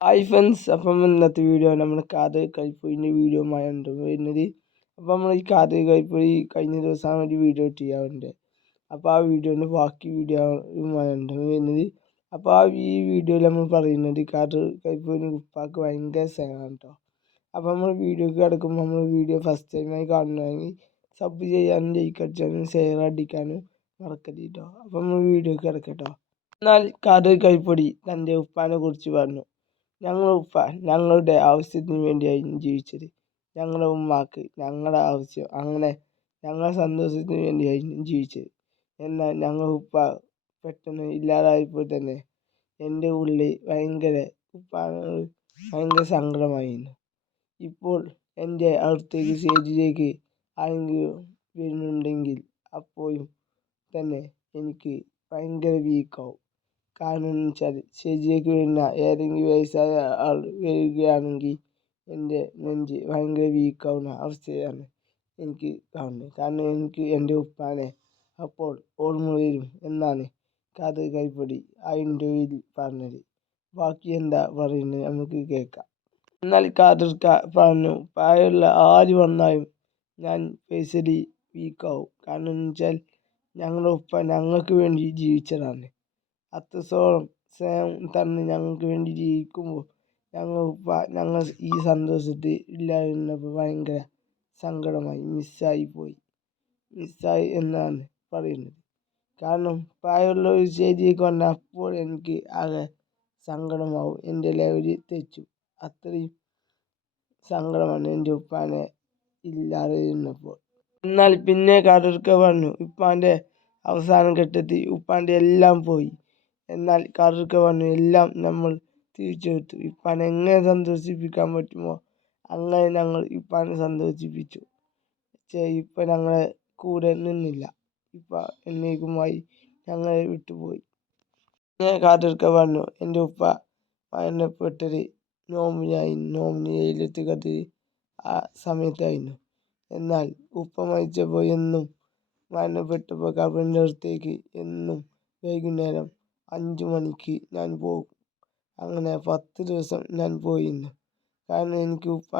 Hi friends അപ്പം ഇന്നത്തെ video നമ്മൾ കാത് കൈപ്പൊഴിന്റെ വീഡിയോ ആയിട്ട് വരുന്നത്. അപ്പം നമ്മൾ ഈ കാത് കൈപ്പൊഴി കഴിഞ്ഞ ദിവസമാണ് ഒരു വീഡിയോ ചെയ്യാറുണ്ട് അപ്പോൾ ആ വീഡിയോന്റെ ബാക്കി വീഡിയോ ആയിട്ട് വരുന്നത്. അപ്പോൾ ആ ഈ വീഡിയോയിൽ നമ്മൾ പറയുന്നത് കാത് കൈപ്പൊഴിന് ഉപ്പാക്ക് ഭയങ്കര സ്നേഹമാണ് കേട്ടോ അപ്പോൾ നമ്മൾ വീഡിയോക്ക് കിടക്കുമ്പോൾ നമ്മൾ വീഡിയോ ഫസ്റ്റ് ടൈമായി കാണണമെങ്കിൽ സബ് ചെയ്യാനും ലൈക്ക് അടിച്ചാലും ഷെയർ അടിക്കാനും മറക്കരുത് കേട്ടോ അപ്പോൾ നമ്മൾ വീഡിയോക്ക് കിടക്കട്ടോ എന്നാൽ കാത് കൈപ്പൊടി തന്റെ ഉപ്പാനെ കുറിച്ച് പറഞ്ഞു. ഞങ്ങളുടെ ഉപ്പ ഞങ്ങളുടെ ആവശ്യത്തിന് വേണ്ടിയായിരുന്നു ജീവിച്ചത്. ഞങ്ങളുടെ ഉമ്മാക്ക് ഞങ്ങളുടെ ആവശ്യം അങ്ങനെ ഞങ്ങളുടെ സന്തോഷത്തിന് വേണ്ടിയായിരുന്നു ജീവിച്ചത്. എന്നാൽ ഞങ്ങളുടെ ഉപ്പ പെട്ടെന്ന് ഇല്ലാതായപ്പോൾ തന്നെ എന്റെ ഉള്ളിൽ ഭയങ്കര ഉപ്പാനോട് ഭയങ്കര സങ്കടമായിരുന്നു. ഇപ്പോൾ എന്റെ അടുത്തേക്ക് സ്റ്റേജിലേക്ക് ആരെങ്കിലും വരുന്നുണ്ടെങ്കിൽ അപ്പോഴും തന്നെ എനിക്ക് ഭയങ്കര വീക്കാവും കാരണം എന്ന് വെച്ചാൽ സ്റ്റേജിലേക്ക് വരുന്ന ഏതെങ്കിലും വയസ്സായ ആൾ വരികയാണെങ്കിൽ എന്റെ നെഞ്ച് ഭയങ്കര വീക്കാവുന്ന അവസ്ഥയാണ് എനിക്ക് കാണുന്നത്. കാരണം എനിക്ക് എന്റെ ഉപ്പാനെ അപ്പോൾ ഓർമ്മ വരും എന്നാണ് കഥ കൈപ്പൊടി ആ ഇന്റർവ്യൂവിൽ പറഞ്ഞത്. ബാക്കി എന്താ പറയുന്നത് നമുക്ക് കേൾക്കാം. എന്നാൽ കാതർക്ക പറഞ്ഞു പ്രായമുള്ള ആര് വന്നാലും ഞാൻ പേഴ്സണലി വീക്കാവും. കാരണം എന്ന് വെച്ചാൽ ഞങ്ങളുടെ ഉപ്പ ഞങ്ങൾക്ക് വേണ്ടി ജീവിച്ചതാണ്. അത്രത്തോളം സ്നേഹം തന്ന് ഞങ്ങൾക്ക് വേണ്ടി ജീവിക്കുമ്പോൾ ഞങ്ങൾ ഞങ്ങൾ ഈ സന്തോഷത്തിൽ ഇല്ലായിരുന്നപ്പോൾ ഭയങ്കര സങ്കടമായി മിസ്സായി പോയി. മിസ്സായി എന്നാണ് പറയുന്നത്. കാരണം പ്രായമുള്ള ഒരു സ്റ്റേജിലേക്ക് വന്ന അപ്പോൾ എനിക്ക് ആകെ സങ്കടമാവും. എന്റെ ലെവൽ തെച്ചു അത്രയും സങ്കടമാണ് എന്റെ ഉപ്പാനെ ഇല്ലാതിരുന്നപ്പോൾ. എന്നാൽ പിന്നെ കാതർക്ക പറഞ്ഞു ഉപ്പാന്റെ അവസാന ഘട്ടത്തിൽ ഉപ്പാന്റെ എല്ലാം പോയി. എന്നാൽ കാതർക്ക പറഞ്ഞു എല്ലാം നമ്മൾ തിരിച്ചെടുത്തു. ഇപ്പാൻ എങ്ങനെ സന്തോഷിപ്പിക്കാൻ പറ്റുമോ അങ്ങനെ ഞങ്ങൾ ഇപ്പാനെ സന്തോഷിപ്പിച്ചു. പക്ഷേ ഇപ്പം ഞങ്ങളെ കൂടെ നിന്നില്ല. ഇപ്പ എന്നേക്കുമായി ഞങ്ങളെ വിട്ടുപോയി. അങ്ങനെ കാതർക്ക പറഞ്ഞു എന്റെ ഉപ്പ മരണപ്പെട്ടത് നോമിനായി നോമിനി ലൈലത്ത് ഖദർ ആ സമയത്തായിരുന്നു. എന്നാൽ ഉപ്പ മരിച്ചപ്പോൾ എന്നും മരണപ്പെട്ടപ്പോൾ കബറിന്റെ അടുത്തേക്ക് എന്നും വൈകുന്നേരം അഞ്ച് മണിക്ക് ഞാൻ പോകും. അങ്ങനെ പത്ത് ദിവസം ഞാൻ പോയിരുന്നു കാരണം എനിക്ക് ഉപ്പ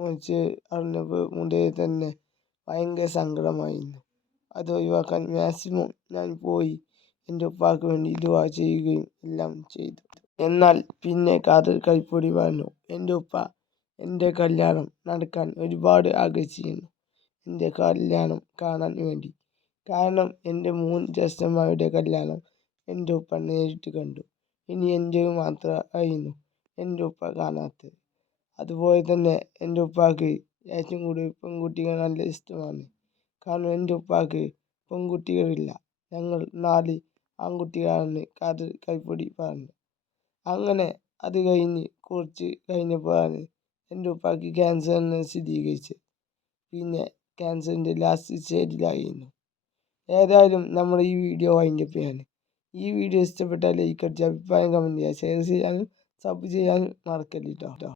മരിച്ച് അറിഞ്ഞപ്പോൾ മുതലേ തന്നെ ഭയങ്കര സങ്കടമായിരുന്നു അത് ഒഴിവാക്കാൻ മാക്സിമം ഞാൻ പോയി എന്റെ ഉപ്പാക്ക് വേണ്ടി ദുആ ചെയ്യുകയും എല്ലാം ചെയ്തു. എന്നാൽ പിന്നെ കാതൽ കൈപ്പൊടി പറഞ്ഞു എന്റെ ഉപ്പ എന്റെ കല്യാണം നടക്കാൻ ഒരുപാട് ആഗ്രഹിച്ചിരുന്നു. എന്റെ കല്യാണം കാണാൻ വേണ്ടി. കാരണം എന്റെ മൂന്ന് ജ്യേഷ്ഠന്മാരുടെ കല്യാണം എന്റെ ഉപ്പ നേരിട്ട് കണ്ടു. ഇനി എന്റെ മാത്രമായിരുന്നു എന്റെ ഉപ്പ കാണാത്തത്. അതുപോലെ തന്നെ എന്റെ ഉപ്പാക്ക് ഏറ്റവും കൂടുതൽ പെൺകുട്ടികൾ നല്ല ഇഷ്ടമാണ്. കാരണം എന്റെ ഉപ്പാക്ക് പെൺകുട്ടികളില്ല. ഞങ്ങൾ നാല് ആൺകുട്ടികളാണ് കാതൽ കൈപ്പൊടി പറഞ്ഞത് അങ്ങനെ അത് കഴിഞ്ഞ് കുറച്ച് കഴിഞ്ഞപ്പോഴാണ് എന്റെ ഉപ്പാക്ക് ക്യാൻസർ എന്ന് സ്ഥിരീകരിച്ചത്. പിന്നെ ക്യാൻസറിന്റെ ലാസ്റ്റ് സ്റ്റേജിലായിരുന്നു ഏതായാലും നമ്മൾ ഈ വീഡിയോ വൈൻഡപ്പ് ചെയ്യാണ് ഈ വീഡിയോ ഇഷ്ടപ്പെട്ടാൽ ലൈക്ക് അടിച്ച് അഭിപ്രായം കമന്റ് ചെയ്യുക. ഷെയർ ചെയ്യാനും സബ് ചെയ്യാനും മറക്കരുത് കേട്ടോ